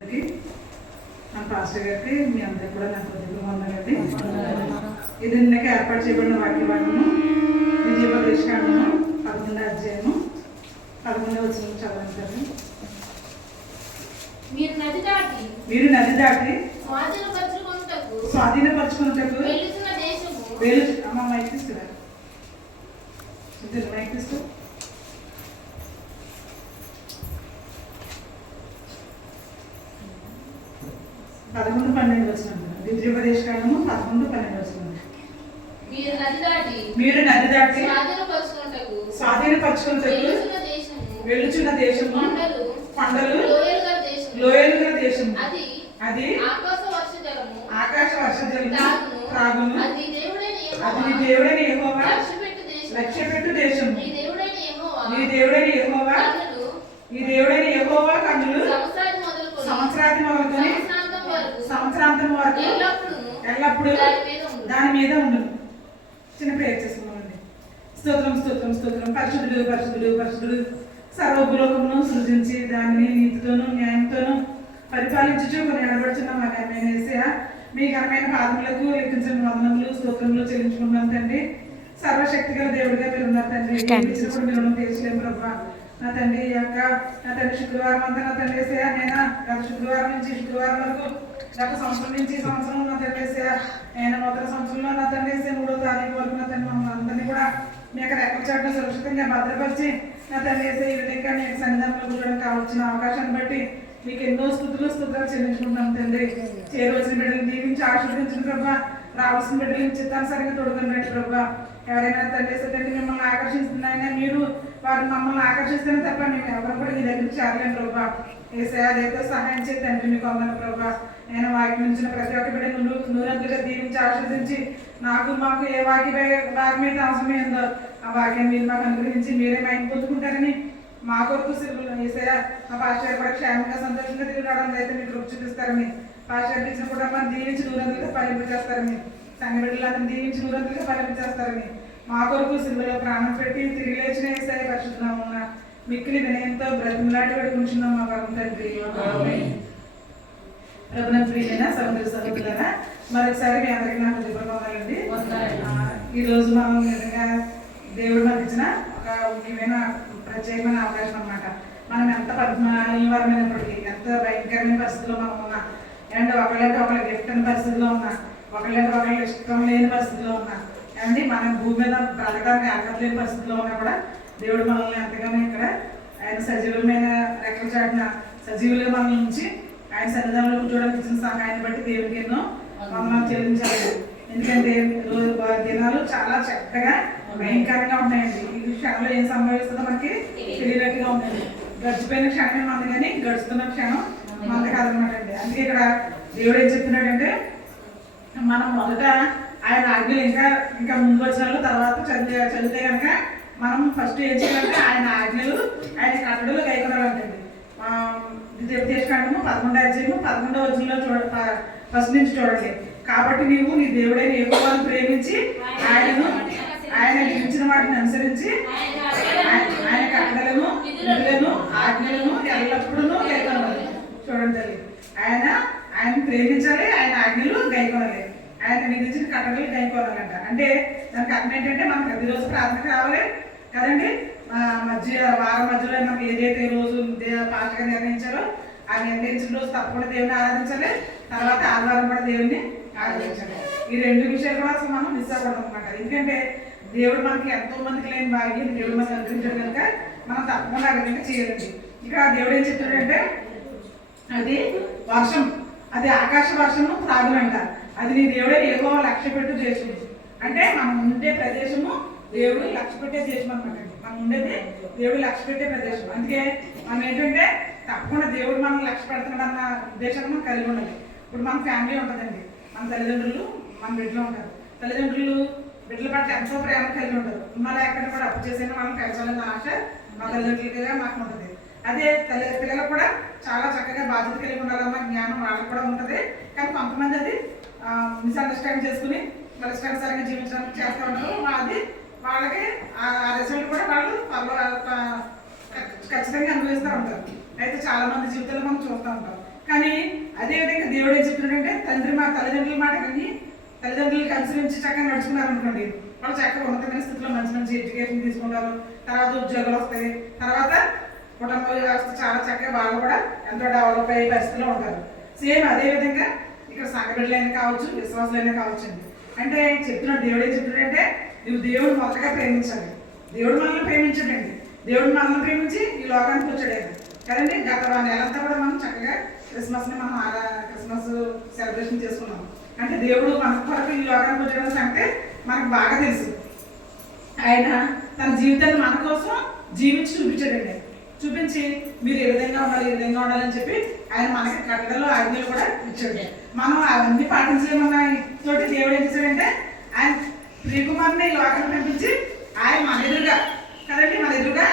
మన పాస్టర్ గారికి మీ అందరికి కూడా నాకు వందనండి. ఇది నిన్నకి ఏర్పాటు చేయబడిన వాక్యభాగము విజయోపదేశకాండము 11వ అధ్యాయము 11వ వచనం చదవండి. మీరు నది దాటి స్వాధీనపరచుకున్నటకు వేలు అమ్మ మైక్ తీసుకురా మైక్ తీసుకో. 11-12 వచనం విజయోపదేశకాండము 11-12 వచనం. మీరు నది దాటి స్వాధీనపరచుకున్నటకు వెళ్ళుచున్న దేశము పంటలు లోయలు గల దేశము అది ఆకాశ వర్ష జలము త్రాగును. అది నీ దేవుడైన యెహోవా లక్ష్యపెట్టు దేశము. నీ దేవుడైన యెహోవా కన్నులు సంవత్సరాది మొదలుకొని సంవత్సరాంతం వరకు ఎల్లప్పుడూ దాని మీద ఉండును. చిన్న ప్రేయర్ చేసుకున్నామండి. స్తోత్రం స్తోత్రం స్తోత్రం. పరిశుద్ధుడు పరిశుద్ధుడు పరిశుద్ధుడు సర్వభూలోకమును సృజించి దానిని నీతితోనూ న్యాయంతోనూ పరిపాలించుచు కొన్ని నడబడుచున్న మా ఘనమైన యేసయ్య, మీ ఘనమైన పాదములకు లెక్కించిన వందనములు స్తోత్రములు చెల్లించుకుంటున్నాం తండ్రి. సర్వశక్తి గల దేవుడిగా మీరు ఉన్నారు తండ్రి. ఇచ్చినప్పుడు మీరు తీర్చలేము ప్రభా. నా తండ్రి నా తండ్రి శుక్రవారం అంతా నా తండ్రి యేసయ్య, నేను గత శుక్రవారం నుంచి శుక్రవారం వరకు గత సంవత్సరం నుంచి సంవత్సరం నా తండ్రి యేసయ్య, నేను నూతన సంవత్సరంలో నా తండ్రి యేసయ్య 3వ తారీఖు వరకు నా తండ్రి మమ్మల్ని అందరినీ కూడా మీ యొక్క రెక్కల చాటున సురక్షితంగా భద్రపరిచి నా తండ్రి యేసయ్య ఈ విధంగా మీ యొక్క సన్నిధానంలో కూర్చోడానికి కావాల్సిన అవకాశాన్ని బట్టి మీకు ఎన్నో స్తుతులు చెల్లించుకుంటున్నాం తండ్రి. చేరవలసిన బిడ్డలు దీవించి ఆశీర్వదించిన ప్రభా, రావాల్సిన బిడ్డలు చిత్తానుసారంగా తోడుకున్నట్టు ప్రభా. ఎవరైనా తండ్రి తండ్రి మిమ్మల్ని ఆకర్షిస్తున్నాయినా మీరు వారు మమ్మల్ని ఆకర్షిస్తేనే తప్ప మేము ఎవరు కూడా మీ దగ్గరికి చేరలేము ప్రభా. యేసయ్య అదైతే సహాయం చేసి తండ్రి మీకు వందనాలు ప్రభా. నేను వాక్యం నుంచిన ప్రతి ఒక్క బిడ్డ నూరంతులుగా దీవించి ఆశీర్వదించి మాకు ఏ భాగ్యం అయితే అవసరమైందో ఆ వాక్యాన్ని మీరు మాకు అనుగ్రహించి మీరే మైండ్ పొందుకుంటారని మా కొరకు సిరులు యేసయ్య, మా పాస్టర్ కూడా క్షేమంగా సంతోషంగా తిరిగి రావడం అయితే మీరు కృప చూపిస్తారని, పాస్టర్ ఇచ్చిన కుటుంబాన్ని దీవించి నూరంతులుగా ఫలింపజేస్తారని, సంఘ బిడ్డలందరినీ దీవించి నూరంతులుగా ఫలింపజేస్తారని, మా కొరకు సిలువలో ప్రాణం పెట్టి తిరిగి లేచిన యేసయ్య పరిశుద్ధనామమున మిక్కిలి వినయంతో బ్రతిమలాడి వేడుకుంటున్నాం మా పరమ తండ్రి. ప్రభువున ప్రియమైన సహోదర సహోదరులారా, మరొకసారి మీ అందరికీ నాకు శుభ్రపడాలండి. ఈరోజు మనం నిజంగా దేవుడు మనకి ఇచ్చిన ఒక ముఖ్యమైన ప్రత్యేకమైన అవకాశం అన్నమాట. మనం ఎంత అనివార్యమైనప్పటికీ, ఎంత భయంకరమైన పరిస్థితుల్లో మనం ఉన్నా, అండ్ ఒకళ్ళంటే ఒకళ్ళ గిఫ్ట్ అనే పరిస్థితిలో ఉన్నా, ఒకళ్ళంటే ఒకళ్ళ ఇష్టం లేని పరిస్థితిలో ఉన్నా, అండి మన భూమి మీద బ్రతకడానికి అర్హత లేని పరిస్థితిలో ఉన్నా కూడా దేవుడు మనల్ని ఎంతగానో ఇక్కడ ఆయన సజీవమైన రెక్కల చాటున సజీవులుగా మనల్ని ఉంచి ఆయన సన్నిధానంలో కూర్చోవడానికి ఇచ్చిన సహాయాన్ని బట్టి దేవుడికి ఎన్నో మమ్మల్ని చెల్లించాలి. ఎందుకంటే దినాలు చాలా చక్కగా భయంకరంగా ఉన్నాయండి. ఈ క్షణంలో ఏం సంభవిస్తుందో మనకి తెలియనట్టుగా ఉందండి. గడిచిపోయిన క్షణమే మంది కానీ గడుస్తున్న క్షణం మంది కాదనమాట అండి. అందుకే ఇక్కడ దేవుడు ఏం చెప్తున్నాడంటే, మనం మొదట ఆయన ఆజ్ఞలు ఇంకా ముందు వచ్చిన తర్వాత చదివితే కనుక మనం ఫస్ట్ ఏం చేయాలంటే ఆయన ఆజ్ఞలు ఆయన కట్టడలు గైకొనాలంటండి. విజయోపదేశకాండము 11వ అధ్యాయము 11వ వచనంలో ఫస్ట్ నుంచి చూడండి. కాబట్టి నీవు నీ దేవుడైన యెహోవాను ప్రేమించి ఆయన విధించిన వాటిని అనుసరించి ఆయన కట్టడలను విధులను ఆజ్ఞలను ఎల్లప్పుడూ గైకొనాలి. చూడండి తల్లి, ఆయన ప్రేమించాలి, ఆయన ఆజ్ఞలు గైకొనాలి, ఆయన విధించిన కట్టడలు గైకొనాలంట. అంటే దానికి అర్థం ఏంటంటే మనం ప్రతిరోజు ప్రార్థన కావాలి కదండి. వారం మధ్యలో మనకి ఏదైతే రోజు పాస్టర్గా నిర్ణయించారో ఆ నిర్ణయించిన రోజు తప్పకుండా దేవుని ఆరాధించాలి, తర్వాత ఆదివారం కూడా దేవుని ఆరాధించాలి. ఈ రెండు విషయాలు కూడా అసలు మనం మిస్ అవ్వడం అనమాట. ఎందుకంటే దేవుడు మనకి ఎంతో మందికి లేని భాగ్యం దేవుడు మనకు అనుగ్రహించాడు కనుక మనం తప్పకుండా ఆ విధంగా చేయాలండి. ఇక్కడ దేవుడు ఏం చెప్తాడంటే, అది వర్షం, అది ఆకాశ వర్షము త్రాగులంట. అది నీ దేవుడే యెహోవా లక్ష్యపెట్టు దేశము. అంటే మనం ఉండే ప్రదేశము దేవుడు లక్ష్య పెట్టే దేశం అనమాట. మనం ఉండేది దేవుడు లక్ష్య పెట్టే ప్రదేశం. అందుకే మనం ఏంటంటే తప్పకుండా దేవుడు మనం లక్ష్య పెడుతున్నాడు అన్న ఉద్దేశాన్ని మనం కలిగి ఉండాలి. ఇప్పుడు మన ఫ్యామిలీ ఉంటుందండి, మన తల్లిదండ్రులు మన బిడ్డలు ఉంటారు. తల్లిదండ్రులు బిడ్డల పట్ల ఎంతో ప్రేమ కలిగి ఉంటారు. ఉన్న లేకుండా కూడా అప్పు చేసేది మనం పెంచాలన్న ఆశ మా తల్లిదండ్రులుగా మాకు ఉంటుంది. అదే పిల్లలకు కూడా చాలా చక్కగా బాధ్యత కలిగి ఉండాలన్న జ్ఞానం వాళ్ళకి కూడా ఉంటుంది. కానీ కొంతమంది అది మిస్అండర్స్టాండ్ చేసుకుని పరిష్కారంగా జీవించడానికి చేస్తూ ఉంటారు. అది వాళ్ళకి ఆ రిజల్ట్ కూడా వాళ్ళు ఖచ్చితంగా అనుభవిస్తూ ఉంటారు. అయితే చాలా మంది జీవితాలు మనం చూస్తూ ఉంటాం. కానీ అదేవిధంగా దేవుడు ఏం చెప్తున్నాడంటే తల్లిదండ్రుల మాట కానీ తల్లిదండ్రులకు అనుసరించి చక్కగా నడుచుకున్నారు అనుకోండి, వాళ్ళు చక్కగా ఉన్నతమైన స్థితిలో మంచి మంచి ఎడ్యుకేషన్ తీసుకుంటారు, తర్వాత ఉద్యోగాలు వస్తాయి, తర్వాత కుటుంబ వ్యవస్థ చాలా చక్కగా వాళ్ళు కూడా ఎంతో డెవలప్ అయ్యే పరిస్థితిలో ఉంటారు. సేమ్ అదేవిధంగా ఇక్కడ సంఘ బిడ్డలైనా కావచ్చు, విశ్వాసులైనా కావచ్చు అండి. అంటే చెప్తున్నాడు, దేవుడు ఏం చెప్తున్నాడంటే నువ్వు దేవుడు మొదటగా ప్రేమించాలి. దేవుడు మనల్ని ప్రేమించాడండి. దేవుడు మనల్ని ప్రేమించి ఈ లోకానికి వచ్చాడు ఆయన కదండి. గత నెలంతా కూడా మనం చక్కగా క్రిస్మస్ని మనం క్రిస్మస్ సెలబ్రేషన్ చేసుకున్నాం. అంటే దేవుడు మన కొరకు ఈ లోకానికి వచ్చాడని సంగతి మనకు బాగా తెలుసు. ఆయన తన జీవితాన్ని మన కోసం జీవించి చూపించాడండి. చూపించి మీరు ఏ విధంగా ఉండాలి, ఏ విధంగా ఉండాలని చెప్పి ఆయన మనకి కట్టడలో ఆజ్ఞలు కూడా ఇచ్చాడు. మనం అవన్నీ పాటించలేమన్నా తోటి దేవుడు ఏం చేశాడంటే ఆయన ప్రియకుమారుని ఈ లోకాన్ని పంపించి ఆయన మన ఎదురుగా కదండి, మన ఎదురుగా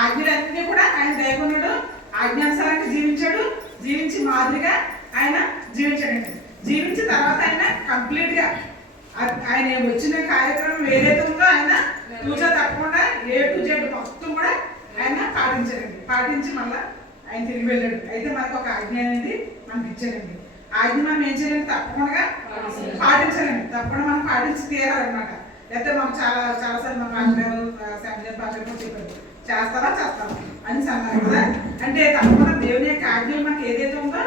ఆజ్ఞలన్నీ కూడా ఆయన దయకున్నాడు, ఆజ్ఞానుసారంగా జీవించాడు. జీవించి మాదిరిగా ఆయన జీవించాడండి. జీవించిన తర్వాత ఆయన కంప్లీట్గా ఆయన వచ్చిన కార్యక్రమం ఏదైతే ఉందో ఆయన తూచా తప్పకుండా A to Z మొత్తం కూడా ఆయన పాటించాడండి. పాటించి మళ్ళీ ఆయన తిరిగి వెళ్ళాడు. అయితే మనకు ఒక ఆజ్ఞ అనేది మనకి ఇచ్చాడండి. ఆజ్ఞ మనం ఏం చేయాలంటే తప్పకుండా పాటించాలండి. తప్పకుండా మనం పాటించి తీరాలన్నమాట. లేకపోతే మనం చాలాసార్లు మన పాఠశాల చెప్పారు, చేస్తావా అని అన్నారు కదా. అంటే తప్పకుండా దేవుని యొక్క ఆజ్ఞలు మనకి ఏదైతే ఉందో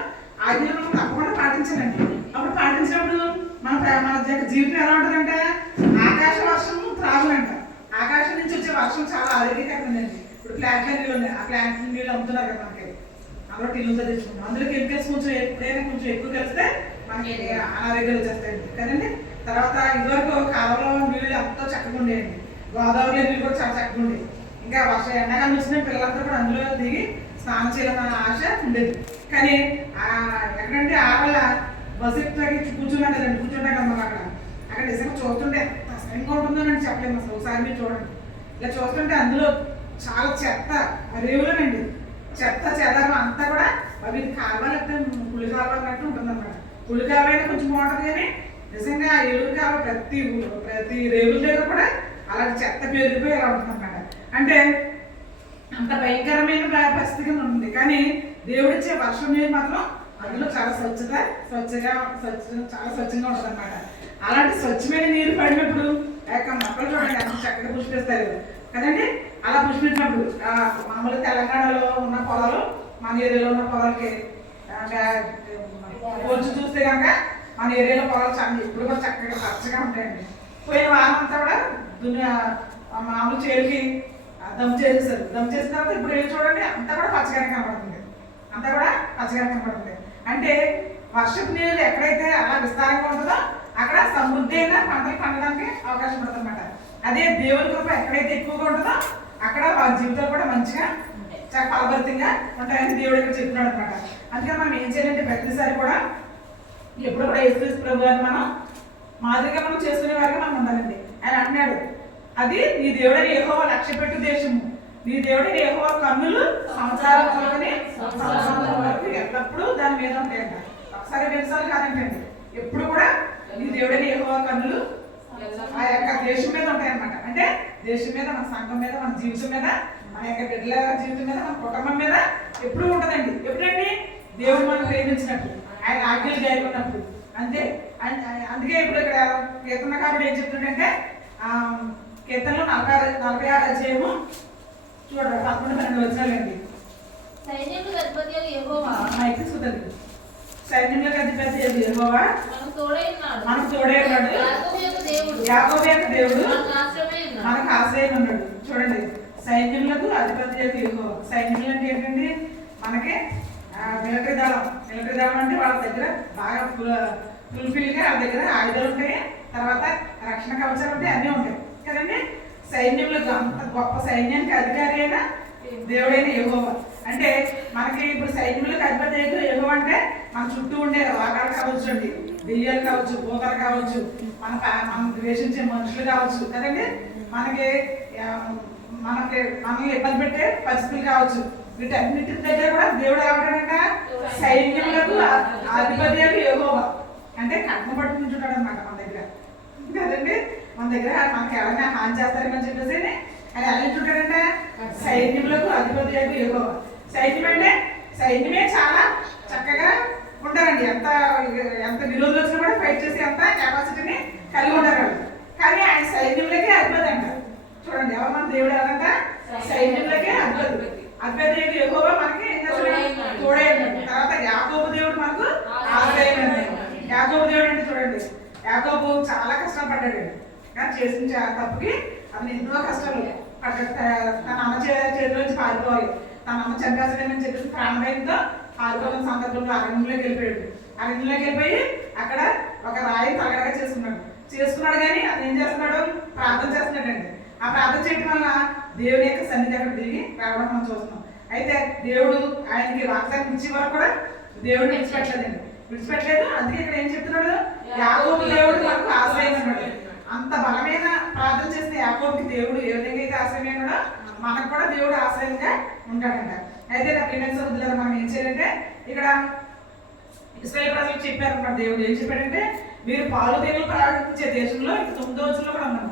ఆజ్ఞలు మనం తప్పకుండా పాటించాలండి. అప్పుడు పాటించినప్పుడు మన జీవితం ఎలా ఉంటుందంటే ఆకాశ వర్షం త్రాగులంట. ఆకాశం నుంచి వచ్చే వర్షం చాలా ఆరోగ్యకరమైనది. ఇప్పుడు ప్లాంట్ల నీళ్ళు ఉన్నాయి, ఆ ప్లాంట్ల నీళ్ళు అమ్ముతున్నారు కదా మనకి, అందులో టిల్లుతో తెచ్చుకుంటాం. అందులో కెమికల్స్ కొంచెం ఎప్పుడైనా కొంచెం ఎక్కువ కలిస్తే మనకి అనారోగ్యాలు వచ్చేస్తాయండి కదండి. తర్వాత ఇదివరకు కాలంలో నీళ్ళు ఎంతో చక్కగా ఉండేయండి. గోదావరిలో నీళ్ళు కూడా చాలా చక్కగా ఉండేవి. ఇంకా ఎండాకాలం వచ్చిన పిల్లలంతా కూడా అందులో దిగి స్నానం చేయాలన్న ఆశ ఉండేది. కానీ ఎక్కడంటే ఆడల బస్సు ఎక్కి కూర్చున్నాం కదండి, కూర్చుంటాం కదా మనం అక్కడ నిజంగా చూస్తుంటే అసహ్యంగా ఉంటుందో అని చెప్పలేము అసలు. ఒకసారి మీరు చూడండి, ఇలా చూస్తుంటే అందులో చాలా చెత్త రేవులోనండి, చెత్త చెదారం అంతా కూడా అవి కావాలంటే పులి కావాలన్నట్టు ఉంటుంది అనమాట. పులి కావాలైనా కొంచెం బాగుంటుంది కానీ నిజంగా ఏడుగు కావాలి ప్రతి రేవుల దగ్గర కూడా అలాంటి చెత్త పెరిగిపోయి అలా ఉంటుంది అనమాట. అంటే అంత భయంకరమైన పరిస్థితి ఉంటుంది. కానీ దేవుడిచ్చే వర్షం నీరు మాత్రం అందులో చాలా చాలా స్వచ్ఛంగా ఉంటుంది అనమాట. అలాంటి స్వచ్ఛమైన నీరు పడినప్పుడు యొక్క మొక్కలు చూడండి ఎంత చక్కగా పుష్పిస్తారు కదండి. అలా పుష్పించినప్పుడు మామూలుగా తెలంగాణలో ఉన్న పొలాలు మన ఏరియాలో ఉన్న పొలాలకి పోల్చి చూస్తే కనుక మన ఏరియాలో పొలాలు చాలా ఇప్పుడు కూడా చక్కగా పచ్చగా ఉంటాయండి. పోయిన వారం అంతా కూడా మామూలు చేలికి దమ్ చేసేసారు. దమ్ చేసిన తర్వాత ఇప్పుడు వెళ్ళి చూడండి అంతా కూడా పచ్చగానే కనబడుతుంది, అంతా కూడా పచ్చగానే కనబడుతుంది. అంటే వర్షపు నీళ్ళు ఎక్కడైతే అలా విస్తారంగా ఉంటుందో అక్కడ సమృద్ధి అయిన పంటలు పండడానికి అవకాశం ఉంటుంది అనమాట. అదే దేవుని కృప ఎక్కడైతే ఎక్కువగా ఉంటుందో అక్కడ వారి జీవితాలు కూడా మంచిగా చాలా ఫలభరితంగా ఉంటాయని దేవుడు ఇక్కడ చెప్తున్నాడు అనమాట. అందుకని మనం ఏం చేయాలంటే ప్రతిసారి కూడా ఎప్పుడు కూడా యేసుక్రీస్తు ప్రభు గారిని మనం మాదిరిగా మనం చేసుకునే వారిగా మనం ఉండాలండి. ఆయన అంటున్నాడు, అది నీ దేవుడని యెహోవా లక్ష్యపెట్టు దేశము, నీ దేవుడని యెహోవా కన్నులు సంవత్సరాల వరకు ఎల్లప్పుడూ దాని మీద ఉంటాయంట. ఒకసారి 2 సార్లు కాదంటండి, ఎప్పుడు కూడా నీ దేవుడని యెహోవా కన్నులు ఆ యొక్క దేశం మీద ఉంటాయన్నమాట. అంటే దేశం మీద, మన సంఘం మీద, మన జీవితం మీద, మన యొక్క బిడ్డల జీవితం మీద, మన కుటుంబం మీద ఎప్పుడు ఉంటుందండి. ఎప్పుడండి దేవుడు మనం ప్రేమించినప్పుడు, ఆయన ఆజ్ఞలు జరుగుతున్నప్పుడు అంతే. అందుకే ఇప్పుడు ఇక్కడ కీర్తనకారుడు ఏం చెప్తుందంటే కీర్తనలో 46 అధ్యాయము చూడండి 11-12 వచనాలండి. సైన్యములకు అధిపతి యెహోవా, సైన్యములకు అధిపతి యెహోవా మనకు తోడై ఉన్నాడు. యాకోబు యొక్క దేవుడు మనకు ఆశ్రయం ఉన్నాడు. చూడండి, సైన్యములకు అధిపతి యెహోవా. సైన్యములు అంటే ఏంటండి, మనకి మిలిటరీ దళం అంటే వాళ్ళ దగ్గర బాగా ఫుల్ఫిల్గా వాళ్ళ దగ్గర ఆయుధాలు ఉంటాయి, తర్వాత రక్షణ కవచాలు ఉంటాయి, అన్నీ ఉంటాయి కదండి. సైన్యములకు అంత గొప్ప సైన్యానికి అధికారి అయిన దేవుడైన యెహోవా. అంటే మనకి ఇప్పుడు సైన్యములకు అధిపతి యెహోవా అంటే మన చుట్టూ ఉండే వాగాలు కావచ్చు అండి, దెయ్యాలు కావచ్చు, భూతాలు కావచ్చు, మనం ద్వేషించే మనుషులు కావచ్చు కదండి, మనల్ని ఇబ్బంది పెట్టే పరిస్థితులు కావచ్చు, వీటన్నిటి దగ్గర కూడా దేవుడు ఏమంటాడంట, సైన్యములకు అధిపతి యెహోవా. అంటే కట్నం పట్టు నుంచుంటాడు అనమాట మన దగ్గర కదండి. మన దగ్గర మనకి ఎవరైనా హాని చేస్తారేమని చెప్పేసి ఆయన ఎలా నుంచుంటాడంటే సైన్యములకు అధిపతి యెహోవా. సైన్యం అంటే సైన్యమే చాలా చక్కగా ఉంటారంట. చూడండి ఎంత ఎంత విరోధులు వచ్చినా కూడా ఫైట్ చేసి ఎంత కెపాసిటీని కలిగి ఉంటారు వాళ్ళు. కానీ ఆయన సైన్యంలోకే అధిపతి అంట. చూడండి ఎవరు మన దేవుడు ఎవరంట? సైన్యంలోకే అధిపతి. అధిపతి యెహోవా మనకి ఏం చేస్తాడు? తోడే ఉన్నాడు. తర్వాత యాకోబు దేవుడు మనకు ఆశ్రయం అన్నాడు. యాకోబు దేవుడు అంటే చూడండి, యాకోబు చాలా కష్టాలు పడ్డాడు. కానీ చేసిన తప్పుకి అతను ఎన్నో కష్టాలు పడ్డాడు. తన అమ్మ చేతిలోంచి పారిపోవాలి, తన అమ్మ చంపేస్తాడని చెప్పేసి ప్రాణభయంతో పారిపోయిన సందర్భంలో అరణ్యంలోకి వెళ్ళిపోయాడు. అరణ్యంలోకి వెళ్ళిపోయి అక్కడ ఒక రాయి తలగడగా చేసుకున్నాడు. కానీ అతను ఏం చేస్తున్నాడు? ప్రార్థన చేస్తున్నాడండి. ఆ ప్రార్థన చేయడం వల్ల దేవుని యొక్క సన్నిధి అక్కడ దిగి రావడం మనం చూస్తున్నాం. అయితే దేవుడు ఆయనకి వాగ్దానం ఇచ్చే వరకు కూడా దేవుడు విడిచిపెట్టలేదు. అందుకే ఇక్కడ ఏం చెప్తున్నాడు? యాకోబు దేవుడు మనకు ఆశ్రయం అన్నాడు. అంత బలమైన ప్రార్థన చేసిన యాకోబుకి దేవుడు ఏ విధంగా అయితే ఆశ్రయమైనాడో మనకు కూడా దేవుడు ఆశ్రయంగా ఉంటాడంట. అయితే నా ప్రియమైన సహోదరులారా, మనం ఏం చేయాలంటే ఇక్కడ ఇశ్రాయేలు ప్రజలకు చెప్పారు అన్నమాట. దేవుడు ఏం చెప్పాడంటే, మీరు పాలు తేనెలు ప్రయాణించే దేశంలో ఇంకా 9వ వచనంలో కూడా ఉన్నాం.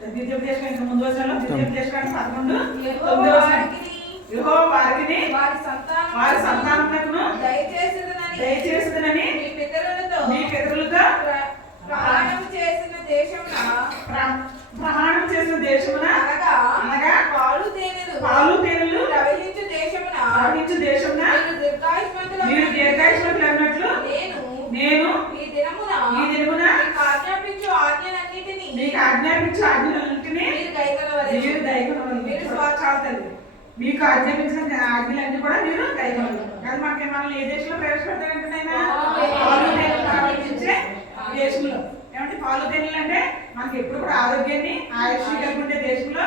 ద్వితీయోపదేశం ఇంకా ముందు వచనంలో ద్వితీయోపదేశం 11 9వ వచనం, యెహోవా వారికిని వారి సంతానమునకును దయచేసినని మీ పితరులతో ప్రమాణం చేసిన దేశమున అనగా పాలు తేనెలు ప్రవహించు దేశమున మీరు దీర్ఘాయుష్మంతులు అన్నట్లు నేను ఈ దినమున మీకు ఆజ్ఞాపించు ఆజ్ఞలన్నిటినీ మీరు దయకొనవలెను. మీకు ఆజ్ఞాపించిన ఆజ్ఞలన్నీ కూడా మీరు దయకొనవలెను. కానీ మనల్ని ఏ దేశంలో ప్రవేశపెడతాడంటే ఆయన పాలు తేనెలు ప్రవహించే దేశంలో. ఏమంటే పాలు తేనెలు అంటే మనకి ఎప్పుడు కూడా ఆరోగ్యాన్ని ఆయుష్ కలిగి ఉండే దేశంలో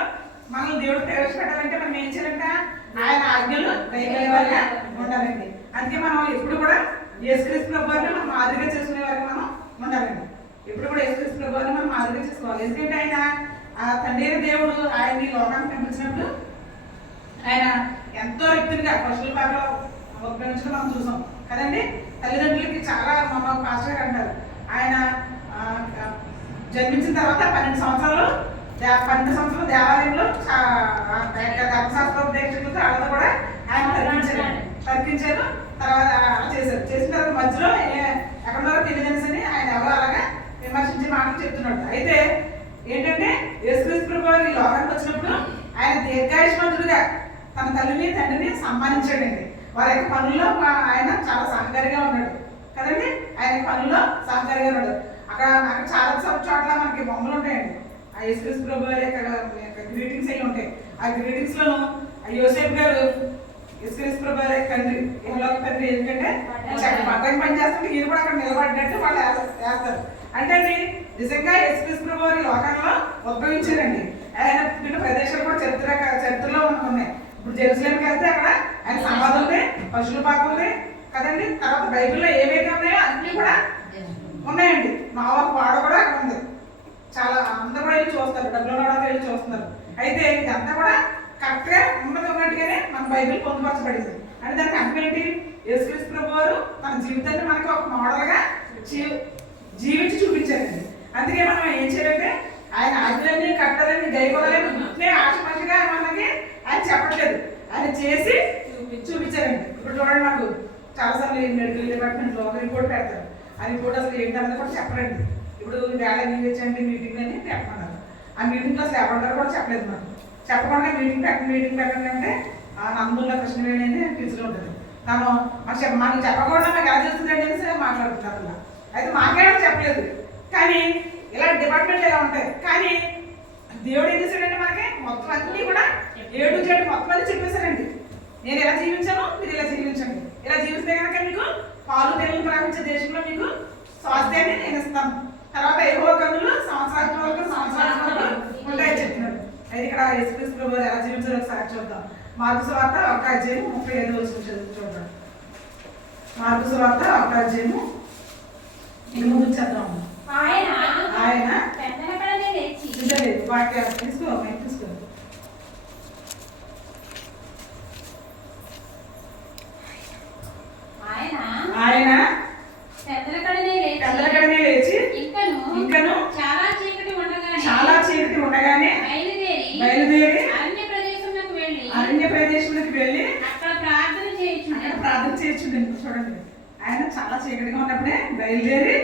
మనల్ని దేవుడు ప్రవేశపెట్టాలంటే మనం ఏం చేయాలంట? ఆయన ఆజ్ఞలు దయగలిగే వారిగా ఉండాలండి. అందుకే మనం ఎప్పుడు కూడా యేసుక్రీస్తు ప్రభువుని మనం మాదిరిగా చేసుకునే వారికి మనం ఉండాలండి. ఎప్పుడు కూడా యేసుక్రీస్తు ప్రభువుని మనం మాదిరిగా చేసుకోవాలి. ఎందుకంటే ఆయన తండ్రి దేవుడు ఆయన్ని లోకానికి పంపించినప్పుడు ఆయన ఎంతో రీతిగా పశువుల పాకలో ఉపయోగించడం మనం చూసాం కదండి. తల్లిదండ్రులకి చాలా మా పాస్టర్ గారు అంటారు, ఆయన జన్మించిన తర్వాత 12 సంవత్సరాలు దేవాలయంలో ధర్మశాస్త్రోపదేశకులతో వాళ్ళతో కూడా ఆయన తర్కించారు. తర్వాత చేసిన తర్వాత మధ్యలో ఎక్కడో తెలియదని ఆయన ఎవరో అలాగా విమర్శించే మాటలు చెప్తున్నాడు. అయితే ఏంటంటే యేసుక్రీస్తు ప్రభువు ఈ లోకానికి వచ్చినప్పుడు ఆయన దీర్ఘాయుష్మంతుడుగా తన తల్లిని తండ్రిని సన్మానించాడండి. వారి యొక్క పనుల్లో ఆయన చాలా సహకారిగా ఉన్నాడు కదండి. ఆయన పనుల్లో సహకారిగా ఉన్నాడు. అక్కడ చాలా చోట్ల మనకి బొమ్మలు ఉంటాయండి. ఆ యేసుక్రీస్తు ప్రభువు యొక్క గ్రీటింగ్స్ అవి ఉంటాయి. ఆ గ్రీటింగ్స్ లోను యోసేపు గారు యేసుక్రీస్తు ప్రభువు యొక్క తండ్రి ఇహలోక తండ్రి ఎందుకంటే పక్కన పని చేస్తుంటే ఈయన కూడా అక్కడ నిలబడినట్టు వాళ్ళు వేస్తారు. అంటే నిజంగా యేసుక్రీస్తు ప్రభువు ఈ లోకంలో ఉద్భవించారండి. ఆయన పుట్టిన ప్రదేశాలు కూడా చరిత్రలో ఉన్నాయి. ఇప్పుడు జెరూసలేంకి వెళ్తే అక్కడ ఆయన సమాధి ఉంది, పశువుల పాకం ఉంది కదండి. తర్వాత బైబిల్లో ఏవైతే ఉన్నాయో అన్నీ కూడా ఉన్నాయండి. నోవహు వాడ కూడా అక్కడ ఉంది. చాలా అందరూ కూడా వెళ్ళి చూస్తారు, డబ్బులు కూడా వెళ్ళి చూస్తున్నారు. అయితే ఇదంతా కూడా కరెక్ట్గా ఉన్నట్టుగానే మన బైబిల్ పొందుపరచబడింది. అంటే దానికి అర్థం ఏంటి? యేసుక్రీస్తు ప్రభువు తన జీవితాన్ని మనకి ఒక మోడల్గా జీవించి చూపించారండి. అందుకే మనం ఏం చేయాలంటే ఆయన ఆజ్ఞలన్నీ కట్టాలని గైకోవాలని గుర్తునే ఆశమాషగా మనకి ఆయన చెప్పట్లేదు, ఆయన చేసి చూపించారండి. ఇప్పుడు చూడండి, మాకు చాలాసార్లు మెడికల్ డిపార్ట్మెంట్లో ఒక రిపోర్ట్ పెడతారు. ఆ రిపోర్ట్ అసలు ఏంటన్నది కూడా చెప్పరండి. ఇప్పుడు వేళ ఇచ్చండి మీటింగ్ అని చెప్పమన్నారు. ఆ మీటింగ్లో అసలు ఎవరు కూడా చెప్పలేదు. మాకు చెప్పకుండా మీటింగ్ పెట్టండి అంటే నందుల కృష్ణవేణి అని టీచర్ ఉంటుంది. తను మాకు చెప్పకుండా మాకు ఎలా చేస్తుందండి అనేసి మాట్లాడుతున్నారు అలా. అయితే మాకేమో చెప్పలేదు. కానీ ఇలాంటి డిపార్ట్మెంట్లు ఎలా ఉంటాయి. కానీ దేవుడు ఏం చేశాడంటే మనకి మొత్తం అన్నీ కూడా A to Z మొత్తం అన్ని చెప్పేశారండి. నేను ఎలా జీవించాను, మీరు ఇలా జీవించండి. ఇలా జీవిస్తే కనుక మీకు పాలు తేనెలు ప్రవహించే దేశంలో మీకు స్వాస్థ్యాన్ని నేను ఇస్తాను. తర్వాత యెహోవా కన్నులు సంవత్సరాల వరకు ఉంటాయని చెప్తున్నాడు. అయితే ఇక్కడ యేసుక్రీస్తు ప్రభువు ఎలా జీవించాలో ఒకసారి చూద్దాం. మార్కు సువార్త 1:35 చూద్దాం. మార్కు సువార్త 1:35 ముందు చదువు. ఆయన తీసుకో ఆయన చంద్రకడనే లేచి ఇంకను చాలా చీకటి ఉండగానే బయలుదేరి అరణ్య ప్రదేశంలోకి వెళ్ళి అక్కడ ప్రార్థన చేయించుంది. చూడండి, ఆయన చాలా చీకటిగా ఉన్నప్పుడే బయలుదేరి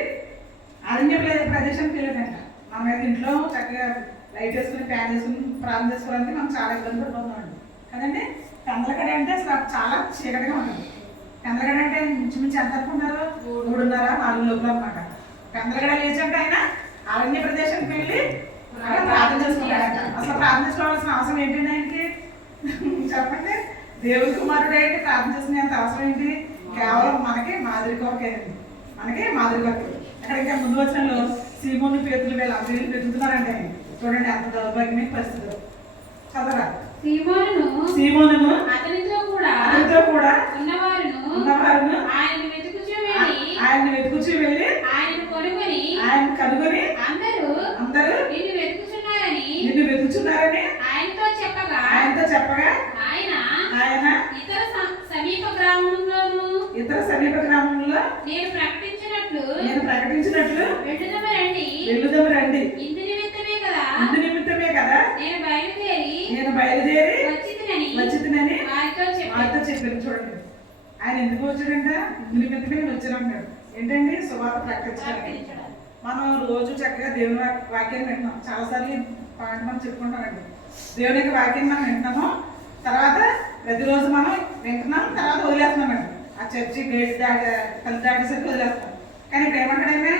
అరణ్య ప్రదేశానికి వెళ్ళాడంట. మనం అయితే ఇంట్లో చక్కగా లైట్ వేసుకుని ఫ్యాన్ వేసుకుని ప్రార్థన చేసుకోవాలంటే మనం చాలా ఇబ్బంది పడిపోతున్నామండి కదండి. పెందలకడ అంటే అసలు చాలా చీకటిగా ఉంటుంది. పెందలకడ అంటే ఇంచుమించు ఎంత అనుకున్నారు, 3:30-4 లోపల అనమాట. పెందలకడ లేచంటే ఆయన అరణ్య ప్రదేశానికి వెళ్ళి అక్కడ ప్రార్థన చేసుకుంటాడంట. అసలు ప్రార్థన చేసుకోవాల్సిన అవసరం ఏంటండి ఆయనకి చెప్పండి. దేవుడి కుమారుడు ఏంటి ప్రార్థన చేసుకునేంత అవసరం ఏంటి? కేవలం మనకి మాదిరి కొరకేనండి, మనకి మాదిరి కొరకే. అక్కడ ఇంకా ముందు వచనంలో సీమోను పేతులు వీళ్ళు అందరూ పెరుగుతున్నారంటే చూడండి ఎంత దౌర్భాగ్యమైన పరిస్థితులు. చదవరా. సీమోనును అతనితో కూడా ఉన్నవారును ఆయనను వెతుకుచూ వెళ్ళి ఆయన కనుగొని అందరూ నిన్ను వెతుకుచున్నారని ఆయనతో చెప్పగా ఆయన సమీప గ్రామంలో నేను ప్రకటించినట్లు వెళ్ళుదము రండి. ఇందు నిమిత్తమే కదా నేను బయలుదేరి వచ్చిందని వారితో చెప్పాను. చూడండి ఆయన ఎందుకు వచ్చాడంట? ఇందు నిమిత్తమే నేను వచ్చానంటాడు. ఏంటండి? సువార్త ప్రకటించడానికి. మనం రోజు చక్కగా దేవుని వాక్యాన్ని వింటున్నాం. చాలాసార్లు పాయింట్ మనం చెప్పుకుంటామండి. దేవుని యొక్క వాక్యాన్ని మనం వింటున్నాము, తర్వాత ప్రతిరోజు మనం వింటున్నాం, తర్వాత వదిలేస్తున్నామండి. ఆ చర్చి గేట్ తల్లి దాటేసరికి వదిలేస్తాం. కానీ ఇప్పుడు ఏమంటాడైనా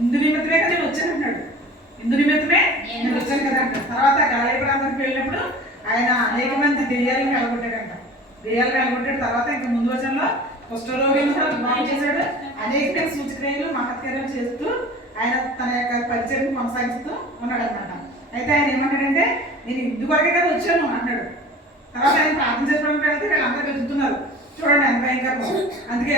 ఇందు నిమిత్తమే కదా నేను వచ్చానంటాడు. ఇందు నిమిత్తమే నేను వచ్చాను కదా అంటాడు. తర్వాత గాలి ప్రాంతానికి వెళ్ళినప్పుడు ఆయన అనేక మంది దెయ్యాలను వెళ్ళగొట్టాడంట. దెయ్యాలు వెళ్ళగొట్టాడు. తర్వాత ఇంకా ముందు వచనంలో కుష్ఠరోగిని కూడా బాగు చేశాడు. అనేక సూచక్రియలు మహత్కార్యాలు చేస్తూ ఆయన తన యొక్క పరిచయం కొనసాగిస్తూ ఉన్నాడు అనమాట. అయితే ఆయన ఏమంటాడంటే నేను ఇందు కొరకే కదా వచ్చాను అంటాడు. తర్వాత ఆయన ప్రార్థన చేసుకోవడానికి వెళ్తే వీళ్ళందరూ వెతుకుతున్నారు. చూడండి ఎంత భయంకరం. అందుకే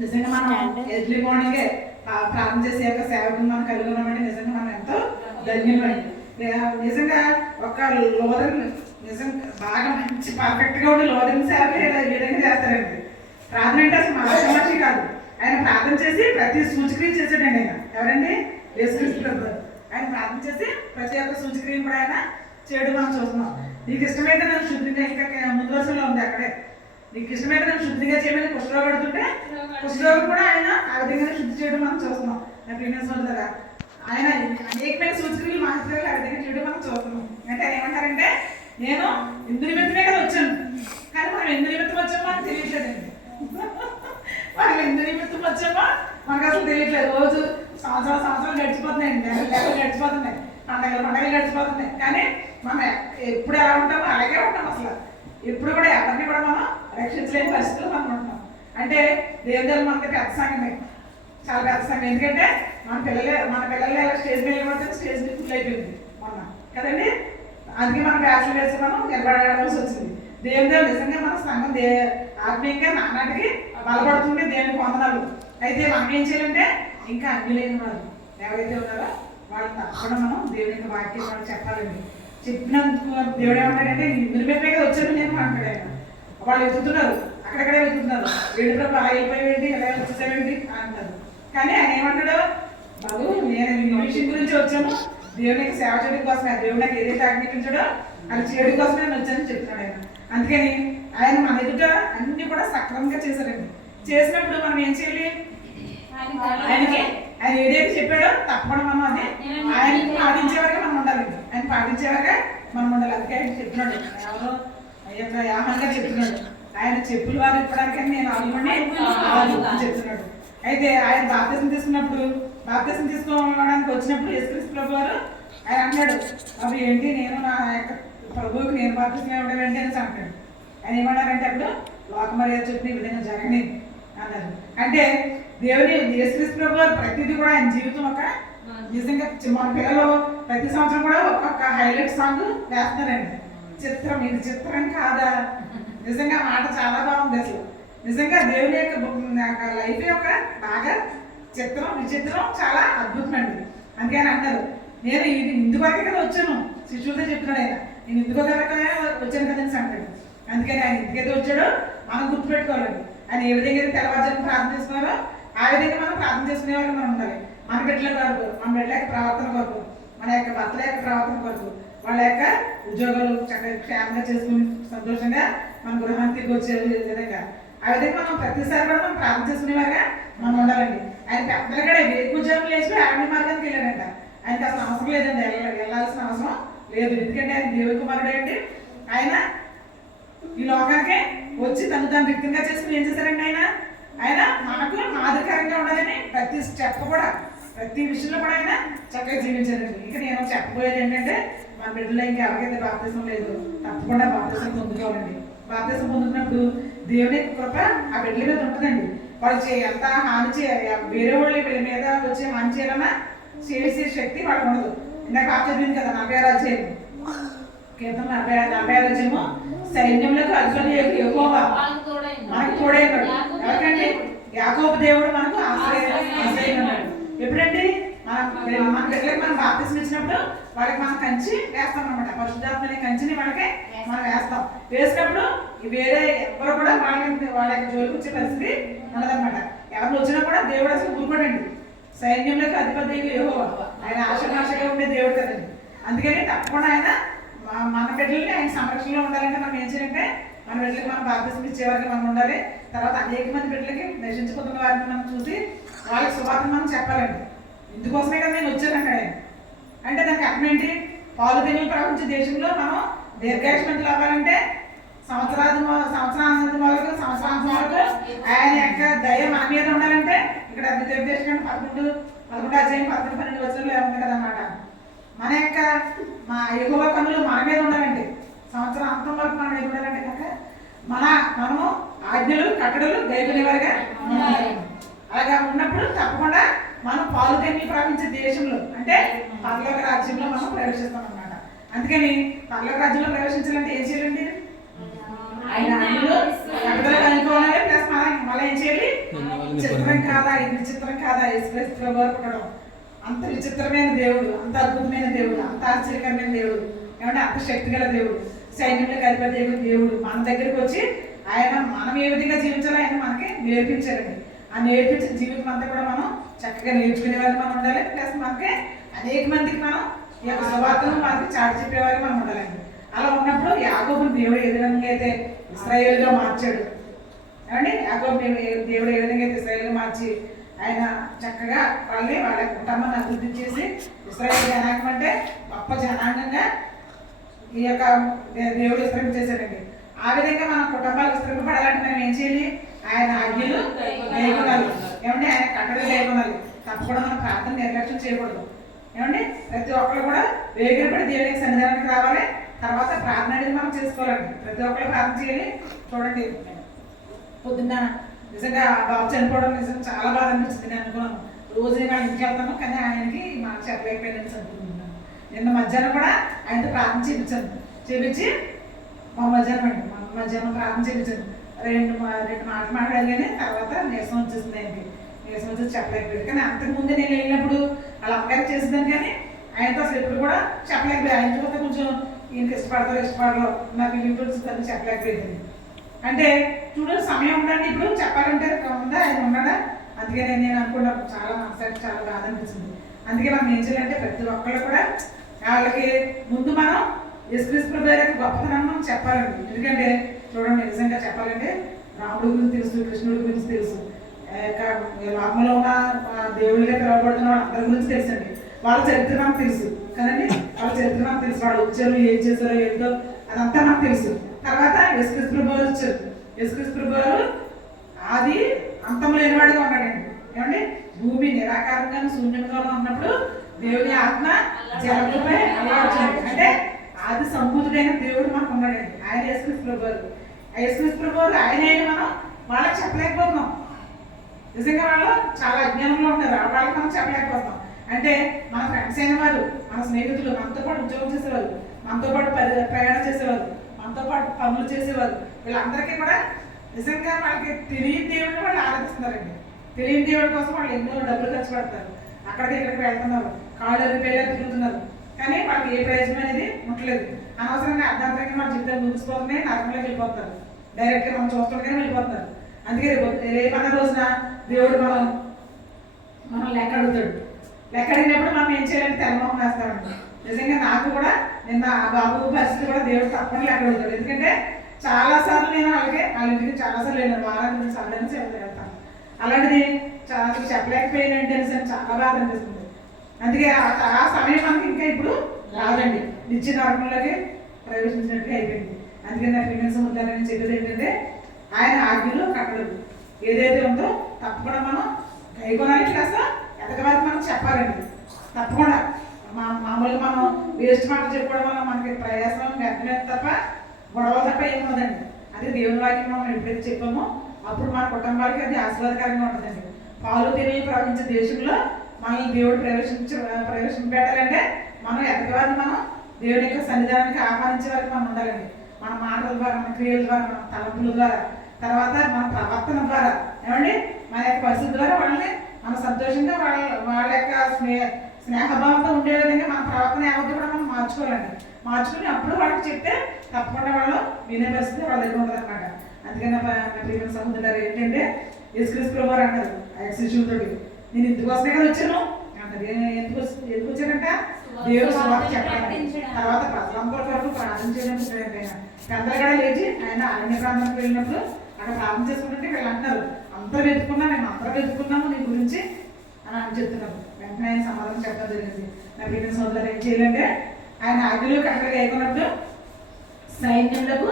నిజంగా మనం ఎర్లీ మార్నింగే ప్రార్థన చేసే యొక్క సేవకుని మనం కలిగి ఉన్నామంటే నిజంగా మనం ఎంతో ధన్యమండి. నిజంగా ఒక లోదన్ నిజంగా బాగా మంచి పర్ఫెక్ట్గా ఉండి లోదన్ సేవకి ఈ విధంగా చేస్తారండి. ప్రార్థన అంటే అసలు మనిషి కాదు. ఆయన ప్రార్థన చేసి ప్రతి సూచక్రియ చేశాడండి. ఆయన ఎవరండి? యేసుక్రీస్తు ప్రభువు. ఆయన ప్రార్థన చేసి ప్రతి ఒక్క సూచక్రియను కూడా ఆయన చేయడం మనం చూస్తున్నాం. నీకు ఇష్టమైతే నన్ను శుద్ధిగా, ఇంకా ముందు వరుసలో ఉంది అక్కడే, నీకు ఇష్టమైతే నన్ను శుద్ధిగా చేయమని కుష్ఠరోగం పడుతుంటే కుష్ఠరోగం కూడా ఆయన ఆ విధంగా శుద్ధి చేయడం మనం చూస్తున్నాం. నా ప్రీమియన్స్ కదా ఆయన అనేకమైన సూచక్రియలు మహత్కార్యాలు ఆ విధంగా చేయడం మనం చూస్తున్నాం. అంటే ఆయన ఏమంటారంటే నేను ఇందు నిమిత్తమే కదా వచ్చాను, కానీ మనం ఎందు నిమిత్తం వచ్చామో అని తెలియట్లేదండి. మనం ఎందు నిమిత్తం వచ్చామో మనకు అసలు తెలియట్లేదు. రోజు సంవత్సరాలు గడిచిపోతున్నాయండి, నెలలు గడిచిపోతున్నాయి, పండగలు గడిచిపోతున్నాయి. కానీ మనం ఎప్పుడు ఎలా ఉంటామో అలాగే ఉంటాం. అసలు ఎప్పుడు కూడా ఎవరిని కూడా మనం రక్షించలేని పరిస్థితులు మనం ఉంటాం. అంటే దేవుడు మనకి పెద్ద సంఘమే, చాలా పెద్ద సంఘం. ఎందుకంటే మన పిల్లలు స్టేజ్ మీద వెళ్ళిపోతే స్టేజ్ మీద ఫుల్ అయిపోయింది మొన్న కదండి. అందుకే మనం బ్యాచ్లు వేసి మనం నిలబడాల్సి వచ్చింది. దేవుడు నిజంగా మన సంఘం ఆత్మీయంగా నానాటికి బలపడుతుంది. దేవుని పొందనాలు. అయితే మనం ఏం చేయాలంటే ఇంకా అన్ని లేని వాళ్ళు ఎవరైతే ఉన్నారో వాళ్ళు తప్పకుండా మనం దేవుని యొక్క వాక్యం మనం చెప్పాలండి. చెప్పినందుకు దేవుడు ఏమంటాడంటే నిలిపేగా వచ్చాను నేను అంటాడు ఆయన. వాళ్ళు వెతుకుతున్నారు, అక్కడక్కడే వెతుకుతున్నారు. ఏడు ప్రభు అలా వెళ్ళిపోయేయండి, ఎలా వచ్చేసేయండి అంటారు. కానీ ఆయన ఏమంటాడు? బాబు నేను ఈ విషయం గురించి వచ్చాను, దేవుని యొక్క సేవ చేయడం కోసమే, దేవుడు నాకు ఏదైతే ఆజ్ఞాపించాడో అది చేయడం కోసమే నేను వచ్చానని చెప్తున్నాడు ఆయన. అందుకని ఆయన మన ఎదుట అన్ని కూడా సక్రమంగా చేశారండి. చేసినప్పుడు మనం ఏం చేయాలి? ఆయనకి ఆయన ఏదైతే చెప్పాడో తప్పకుండా మనం అది ఆయన పాటించేవారుగా మనం ఉండాలి. ఆయన పాటించేవారుగా మనం ఉండాలి. అందుకే ఆయన చెప్తున్నాడు, ఎవరో యాహంగా చెప్తున్నాడు, ఆయన చెప్పులు వారు ఇప్పడానికి నేను ఆల్రెడీ చెప్తున్నాడు. అయితే ఆయన బాప్తిసం తీసుకోవడానికి వచ్చినప్పుడు యేసుక్రీస్తు ప్రభు వారు ఆయన అంటాడు, అవి ఏంటి నేను నా యొక్క ప్రభువుకి నేను బాప్తిసం ఇవ్వడం ఏంటి అని అంటాడు. ఆయన ఏమన్నారంటే అప్పుడు లోక మర్యాద చెప్పిన ఈ విధంగా జరగని అన్నారు. అంటే దేవుని యేసుక్రీస్తు ప్రభు వారు ప్రతిదీ కూడా ఆయన జీవితం ఒక నిజంగా మన పిల్లలు ప్రతి సంవత్సరం కూడా ఒక్కొక్క హైలైట్ సాంగ్ వేస్తున్నారండి. చిత్రం, ఇది చిత్రం కాదా? నిజంగా మాట చాలా బాగుంది. అసలు నిజంగా దేవుని యొక్క లైఫ్ యొక్క బాగా చిత్రం, విచిత్రం, చాలా అద్భుతమండి. అందుకని అంటారు నేను ఇది ఇందువరకే కదా వచ్చాను. శిష్యులతో చెప్తున్నాడు ఆయన, నేను ఇందుకొకరకే వచ్చాను కదా అని అంటాడు. అందుకని ఆయన ఇంటికైతే వచ్చాడో మనం గుర్తుపెట్టుకోవాలండి. ఆయన ఏ విధంగా అయితే తెల్లవారుజామున ప్రార్థన చేసుకున్నారో ఆ విధంగా మనం ప్రార్థన చేసుకునే వాళ్ళు మనం ఉండాలి. మన బిడ్డల కొరకు, మన బిడ్డల యొక్క ప్రవర్తన కొరకు, మన యొక్క భర్తల యొక్క ప్రవర్తన కొరకు, వాళ్ళ యొక్క ఉద్యోగాలు చక్కగా క్షేమంగా చేసుకుని సంతోషంగా మన గృహాన్ని తిరిగి వచ్చే విధంగా ఆ విధంగా మనం ప్రతిసారి కూడా మనం ప్రార్థన చేసుకునేవారుగా మన పెద్దలక్కడ ఎక్కువ జాబులు లేచి ఆర్మీ మార్గానికి వెళ్ళాడంట. ఆయనకి అసలు అవసరం లేదండి, వెళ్ళాల్సిన అవసరం లేదు. ఎందుకంటే ఆయన దేవుడి కుమారుడు అండి. ఆయన ఈ లోకానికి వచ్చి తను వ్యక్తిగా చేసుకుని ఏం చేశారండి ఆయన మనకు మాదిరికరంగా ఉండాలని ప్రతి స్టెప్ కూడా ప్రతి విషయంలో కూడా ఆయన చక్కగా జీవించారండి. ఇక నేను చెప్పబోయేది ఏంటంటే మన బిడ్డలో ఇంకా ఎవరికైతే బాప్తిసం లేదు తప్పకుండా బాప్తిసం పొందుకోవాలండి. బాప్తిసం పొందుకున్నప్పుడు దేవుని కృప ఆ బిడ్డల మీద ఉంటుందండి. వాళ్ళు ఎంత హాని చేయాలి, వేరే వాళ్ళ వీళ్ళ మీద వచ్చి హాని చేయాలన్నా చేసే శక్తి వాళ్ళకు ఉండదు. ఇందాక పాప చదివింది కదా 40 అధ్యాయం, కీర్తన 40 అధ్యాయము, సైన్యములకు అధిపతి యెహోవా మనకు తోడైనాడు. ఎవరికండి? యాకోబు దేవుడు మనకు ఆశ్రయించాడు. ఎప్పుడండి? మన బిడ్డలకి మనం బాప్తిసం ఇచ్చినప్పుడు వాళ్ళకి మనం కంచి వేస్తాం అనమాట. పరిశుద్ధాత్మ అనే కంచిని వాళ్ళకి మనం వేస్తాం. వేసినప్పుడు వేరే ఎవరు కూడా వాళ్ళ జోలికి వచ్చే పరిస్థితి ఉండదన్నమాట. ఎవరు వచ్చినా కూడా దేవుడు అసలు ఊరుకోడండి. సైన్యంలోకి అధిపతి యెహోవా, ఆయన ఆశగా ఉండే దేవుడు కదండి. అందుకని తప్పకుండా ఆయన మన బిడ్డల్ని ఆయన సంరక్షణలో ఉండాలంటే మనం ఏం చేయాలంటే మన బిడ్డలకి మనం బాప్తిసం ఇచ్చేవారికి మనం ఉండాలి. తర్వాత అనేక మంది బిడ్డలకి నశించుకున్న వారిని మనం చూసి వాళ్ళకి శుభార్తను మనం చెప్పాలండి. ఇందుకోసమే కదా నేను వచ్చాను అక్కడ. అంటే దానికి అర్థం ఏంటి? పాలు తేనెలు ప్రవహించే దేశంలో మనం దీర్ఘాయుష్మంతులు అవ్వాలంటే సంవత్సరాంతం వరకు ఆయన యొక్క దయ మన మీద ఉండాలంటే ఇక్కడ తెలుగుదేశం 11 అధ్యాయం 11, 12 వచనంలో ఉంది కదన్నమాట. మన యొక్క యెహోవా కన్నులు మన మీద ఉండాలంటే సంవత్సరం అంతం వరకు మనం మీద ఉండాలంటే కనుక మనము ఆజ్ఞలు కట్టడలు గైకొనేవారుగా ఉండాలి. అలాగా ఉన్నప్పుడు తప్పకుండా మనం పాలు తేనెలు ప్రవహించే దేశంలో అంటే పరలోక రాజ్యంలో మనం ప్రవేశిస్తాం అన్నమాట. అందుకని పరలోక రాజ్యంలో ప్రవేశించాలంటే ఏం చేయాలండి? ఆయన అన్నులు కట్టడలు కనుక్కోవాలి. ప్లస్ మళ్ళీ ఏం చేయాలి? చిత్రం కాదా, ఇది విచిత్రం కాదా, యేసుక్రీస్తు పుట్టడం అంత విచిత్రమైన దేవుడు, అంత అద్భుతమైన దేవుడు, అంత ఆశ్చర్యకరమైన దేవుడు, ఏమంటే అంత శక్తి గల దేవుడు, సైన్యంలోకి అధిపతి దేవుడు మన దగ్గరికి వచ్చి ఆయన మనం ఏ విధంగా జీవించాలో ఆయన మనకి నేర్పించారండి. ఆ నేర్పించిన జీవితం అంతా కూడా మనం చక్కగా నేర్చుకునే వాళ్ళు మనం ఉండాలి. ప్లస్ మనకి అనేక మందికి మనం ఈ యొక్క సువార్తను మనకి చాటి చెప్పేవారికి మనం ఉండాలండి. అలా ఉన్నప్పుడు యాకోబుని దేవుడు ఏ విధంగా అయితే ఇశ్రాయేలుగా మార్చాడు, ఏమండి యాకోబు దేవుడు ఏ విధంగా అయితే ఇశ్రాయేలుగా మార్చి ఆయన చక్కగా వాళ్ళ కుటుంబాన్ని అభివృద్ధి చేసి ఇశ్రాయేలు జనాంగం అంటే గొప్ప జనాంగంగా ఈ యొక్క దేవుడు విస్తరింపజేశాడండి. ఆ విధంగా మన కుటుంబాలు విస్తరింపబడాలంటే మనం ఏం చేయాలి? ఆయన ఆజ్ఞలు గైకొనాలి. ఏమంటే ఆయన కట్టడలు గైకొనాలి. తప్పకుండా మనం ప్రార్థన నిర్లక్ష్యం చేయకూడదు. ఏమండి ప్రతి ఒక్కరు కూడా వేగిరపడి దేవునికి సన్నిధానానికి రావాలి. తర్వాత ప్రార్థన అనేది మనం చేసుకోవాలండి. ప్రతి ఒక్కరు ప్రార్థన చేయాలి. చూడండి, పొద్దున్న నిజంగా బాబు చనిపోవడం నిజంగా చాలా బాధ అనిపించింది. నేను అనుకున్నాను రోజు నేను ఇంటికి వెళ్తాను, కానీ ఆయనకి మాకు చెప్పలేకపోయిందని చదువుకుంటున్నాను. నిన్న మధ్యాహ్నం కూడా ఆయనతో ప్రార్థన చేయించాను. చేయించి మా మధ్యాహ్నం ప్రార్థన చేయించాను. రెండు మాటలు మాట్లాడగానే తర్వాత నీరసం వచ్చేసింది. ఆయనకి నీరసం వచ్చేసి చెప్పలేకపోయాడు. కానీ అంతకుముందు నేను వెళ్ళినప్పుడు వాళ్ళ అమ్మగారికి చేసేదాన్ని, కానీ ఆయనతో అసలు ఎప్పుడు కూడా చెప్పలేకపోయాడు. ఆయనతో కూడా కొంచెం ఈయనకి ఇష్టపడరు నాకు యూట్యూబ్స్ కానీ చెప్పలేకపోయింది. అంటే చూడండి, సమయం ఉండండి. ఇప్పుడు చెప్పాలంటే ఉందా, ఆయన ఉన్నాడా? అందుకే నేను అనుకున్నాను, చాలా మనసానికి చాలా బాధ అనిపించింది. అందుకే మనం ఏం చేయాలంటే ప్రతి ఒక్కళ్ళు కూడా వాళ్ళకి ముందు మనం యేసుక్రీస్తు ప్రభువు యొక్క గొప్పతనం మనం చెప్పాలండి. ఎందుకంటే చూడండి, నిజంగా చెప్పాలంటే రాముడి గురించి తెలుసు, కృష్ణుడి గురించి తెలుసు, లోకంలో ఉన్న దేవుళ్ళుగా పిలవబడుతున్న వాళ్ళందరి గురించి తెలుసండి. వాళ్ళ చరిత్ర మనకు తెలుసు కదండి. వాళ్ళ చరిత్ర మనకు తెలుసు, వాళ్ళు వచ్చారు, ఏం చేశారో ఏంటో అదంతా మనకు తెలుసు. తర్వాత యేసుక్రీస్తు ప్రభువు వచ్చారు. యేసుక్రీస్తు ప్రభువు ఆది అంతం లేనివాడిగా ఉన్నాడండి. ఏమండి భూమి నిరాకారంగా శూన్యంగా ఉన్నప్పుడు దేవుని ఆత్మ జలములపై అలవాడు. అంటే ఆది సంబూతుడైన దేవుడు మనకు ఉన్నాడండి. ఆయన యేసుక్రీస్తు ప్రభువు. యేసుక్రీస్తు ప్రభువు ఆయన మనం వాళ్ళకి చెప్పలేకపోతున్నాం. నిజంగా వాళ్ళు చాలా అజ్ఞానంలో ఉంటారు, వాళ్ళకి మనం చెప్పలేకపోతాం. అంటే మన ఫ్రెండ్స్ అయిన వాళ్ళు, మన స్నేహితులు, మనతో పాటు ఉద్యోగం చేసేవాళ్ళు, మనతో పాటు ప్రయాణం చేసేవాళ్ళు, మనతో పాటు పనులు చేసేవాళ్ళు, వీళ్ళందరికీ కూడా నిజంగా వాళ్ళకి తెలియని దేవుడిని వాళ్ళు ఆరాధిస్తున్నారండి. తెలియని దేవుడి కోసం వాళ్ళు ఎన్నో డబ్బులు ఖర్చు పెడతారు, అక్కడికి ఇక్కడికి వెళ్తున్నారు, కాళ్ళు రిపేర్లు తిరుగుతున్నారు, కానీ వాళ్ళకి ఏ ప్రయోజనం అనేది ఉండలేదు. అనవసరంగా అర్ధాంతరంగా మన జీవితాలు ముగిసిపోతున్నాయి, నరకంలోకి వెళ్ళిపోతారు, డైరెక్ట్గా మనం చూస్తుండగానే వెళ్ళిపోతున్నారు. అందుకే రేపన్న రోజున దేవుడు మనం లెక్క అడుగుతాడు. లెక్క అడిగినప్పుడు మనం ఏం చేయాలంటే తెల్లమొహం వేస్తామండి. నిజంగా నాకు కూడా నిన్న ఆ బాబు పరిస్థితి కూడా దేవుడు తప్పని లెక్క అడుగుతాడు. ఎందుకంటే చాలాసార్లు నేను వాళ్ళ ఇంటికి చాలాసార్లు వెళ్ళాను, వారానికి 2 సార్లు వెళ్తాను. అలాంటిది చాలా చెప్పలేకపోయానండి. చాలా బాధ అనిపిస్తుంది. అందుకే ఆ సమయం మనకి ఇంకా ఇప్పుడు రాదండి, నిత్య నరకంలోకి ప్రవేశించినట్టుగా అయిపోయింది. అందుకని నా ప్రిమియన్స్ ఉంటారని చెప్పేది ఏంటంటే ఆయన ఆజ్ఞలు కట్టలేదు ఏదైతే ఉందో తప్పకుండా మనం కైకొనాలి, ప్లస్ ఎదగవారికి మనం చెప్పాలండి. తప్పకుండా మామూలుగా మనం వేస్ట్ మాటలు చెప్పుకోవడం వల్ల మనకి ప్రయాసం వ్యర్థమే తప్ప గొడవలు తప్ప ఏముండదండి. అదే దేవుని వాక్యం మనం ఎప్పుడైతే చెప్పామో అప్పుడు మన కుటుంబాలకి అది ఆశీర్వాదకరంగా ఉంటుందండి. పాలు తిరిగి ప్రవహించే దేశంలో మనల్ని దేవుడు ప్రవేశింపబెట్టాలంటే మనం ఎదగవారిని మనం దేవుని యొక్క సన్నిధానానికి ఆహ్వానించే వారికి మనం ఉండాలండి. మన మాటల ద్వారా, మన క్రియల ద్వారా, మన తలంపుల ద్వారా, తర్వాత మన ప్రవర్తన ద్వారా, ఏమండి మన యొక్క పరిస్థితి ద్వారా వాళ్ళని మన సంతోషంగా వాళ్ళ యొక్క స్నేహభావంతో ఉండే విధంగా మన ప్రవర్తన యావత్తు కూడా మనం మార్చుకోవాలండి. మార్చుకుని అప్పుడు వాళ్ళకి చెప్తే తప్పకుండా వాళ్ళు వినే పరిస్థితి వాళ్ళ దగ్గర ఉంటుంది అనమాట. అందుకని నా ప్రియమైన సహోదరులారా ఏంటంటే యేసుక్రీస్తు ప్రభువు వారు అంటారు ఆ శిష్యులతో, నేను ఇందుకోసమే కదా వచ్చాను అంటారు. ఎందుకు వచ్చారంట? దేవుడు సువార్త చెప్పాలి, తర్వాత ప్రజలందరి కొరకు ప్రార్థన చేయడానికి. పెద్దలుగా లేచి ఆయన అరణ్య ప్రాంతానికి వెళ్ళినప్పుడు అక్కడ ప్రార్థన చేసుకుంటుంటే వీళ్ళు అంటారు, అందరూ మేము అందరూ వెతుకున్నాము నీ గురించి అని చెప్తున్నాము. వెంటనే ఆయన సమాధానం చెప్పడం జరిగింది. నా ప్రియమైన సోదరులు ఏం చేయాలంటే ఆయన ఆజ్ఞలు కట్టగా అయిపోయినప్పుడు సైన్యములకు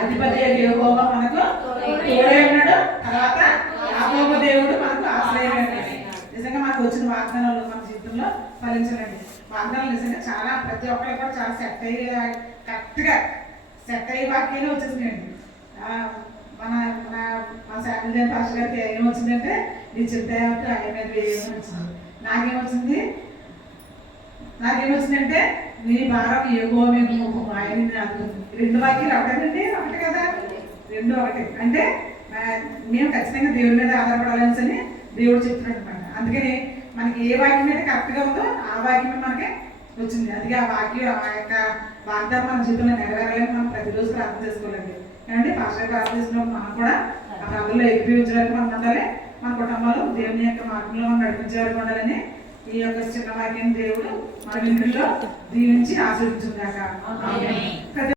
అధిపతి యెహోవా మనకు తోడై ఉన్నాడు, తర్వాత యాకోబు దేవుడు మనకు ఆశ్రయమైనాడు. నిజంగా మనకు వచ్చిన వాగ్దానాలు మన జీవితంలో ఫలించాలండి. వాగ్దానాలు నిజంగా చాలా ప్రతి ఒక్కరికి కూడా చాలా సెట్ అయ్యి కరెక్ట్గా సెట్ అయ్యే వాక్యాలు వచ్చేసినాయండి. మన మన మా శాంతి పాస్టర్ గారికి ఏమొచ్చిందంటే నీ చింత ఆయన మీద ఏమొచ్చింది, నాకేమొచ్చిందంటే నీ భారం యెహోవా మీద మోపము, ఆయన ఆదుకుంది. రెండు వాక్యాలు ఒకటేనండి, ఒకటి కదా, రెండు ఒకటి. అంటే మేము ఖచ్చితంగా దేవుడి మీద ఆధారపడాలని దేవుడు చెప్తున్నాడు అనమాట. అందుకని మనకి ఏ వాక్యం అయితే కరెక్ట్గా ఉందో ఆ వాక్యమే మనకి వచ్చింది. అందుకే ఆ వాక్యం ఆ యొక్క వాగ్దానం మన జీవితంలో నెరవేరాలని మనం ప్రతిరోజు ప్రార్థన చేసుకోవాలండి. ఏమంటే పాస్టర్ ప్రార్థన చేసినప్పుడు మనం కూడా ఆ ప్రార్థనలో ఎక్కిపించడానికి మనం ఉండాలి. మన కుటుంబాలు దేవుని యొక్క మార్గంలో మనం నడిపించే వరకు ఉండాలని ఈ యొక్క చిన్న వాక్యాన్ని దేవుడు మన ఇంట్లో దీవించి ఆశీర్వదించుగాక.